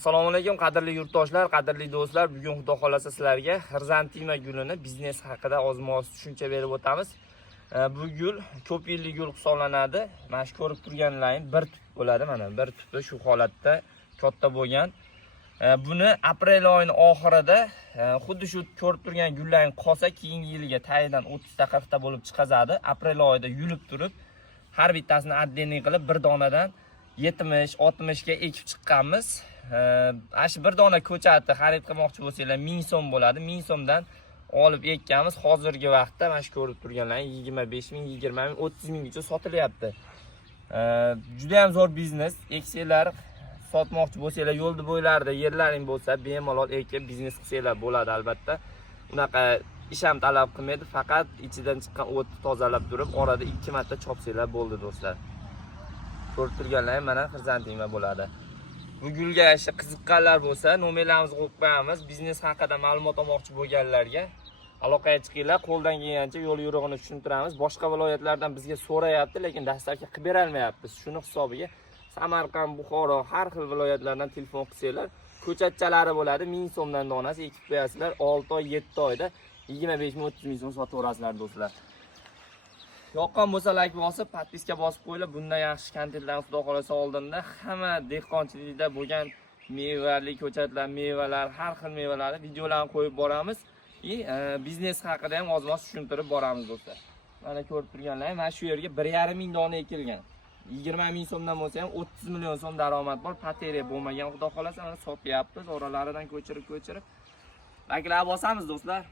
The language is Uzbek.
Assalomu alaykum qadrli yurtdoshlar, qadrli do'stlar. Bugun xudo xolasa sizlarga xrizantima gulini biznes haqida ozma-oz tushuncha berib o'tamiz. Bu gul ko'p yillik gul hisoblanadi. Mana shu ko'rib turganlaring bir tup bo'ladi, mana bir tupi shu holatda katta bo'lgan. Buni aprel oyining oxirida xuddi shu ko'rib turgan gullaring qolsa, keyingi yilga tayidan 30 ta 40 ta bo'lib chiqazadi. Aprel oyida yulib turib, har bittasini отдельный qilib bir donadan 70-60 ga ekib chiqqanmiz. Ash bir dona ko'chatni xarid qilmoqchi bo'lsanglar 1000 so'm bo'ladi. 1000 so'mdan olib ekkanmiz. Hozirgi vaqtda mana shu ko'rib turganlaring 25 ming, 20 ming, 30 minggacha sotilyapti. Juda ham zo'r biznes. Eksanglar, sotmoqchi bo'lsanglar, yo'lda bo'ylarda yerlaring bo'lsa, bemalol ekib biznes qilsanglar bo'ladi albatta. Unaqa ish ham talab qilmaydi, faqat ichidan chiqqan o'tni tozalab turib, orada 2 marta chopsanglar bo'ldi do'stlar. Ko'rib turganlaring mana xrizantima bo'ladi. Bu gulga qiziqqanlar bo'lsa, nomerlarimizni qo'yib qo'yamiz. Biznes haqida ma'lumot olmoqchi bo'lganlarga aloqaga chiqinglar. Qo'ldan kelgancha yo'l yo'rig'ini tushuntiramiz. Boshqa viloyatlardan bizga so'rayapti, lekin dastlabki qilib bera olmayapmiz. Shuni hisobiga Samarqand, Buxoro, har xil viloyatlardan telefon qilsanglar, ko'chatchalari bo'ladi. 1000 so'mdan donasi ekib qo'yasizlar. 6 oy, 7 oyda 25 ming, 30 ming so'm sotaverasizlar do'stlar. Yoqqan bo'lsa like bosib, podpiska bosib qo'yinglar. Bundan yaxshi kontentlarni xudo xolasa oldinda hamma dehqonchilikda bo'lgan mevali ko'chatlar, mevalar, har xil mevalarni videolarni qo'yib boramiz. Biznes haqida ham oz-oz tushuntirib boramiz do'stlar. Mana ko'rib turganlar, mana shu yerga 1,5 ming dona ekilgan. 20 ming so'mdan bo'lsa ham 30 million so'm daromad bor. Pateriya bo'lmagan xudo xolasa mana sotyapmiz. Oralaridan ko'chirib. Like'lar bosamiz do'stlar.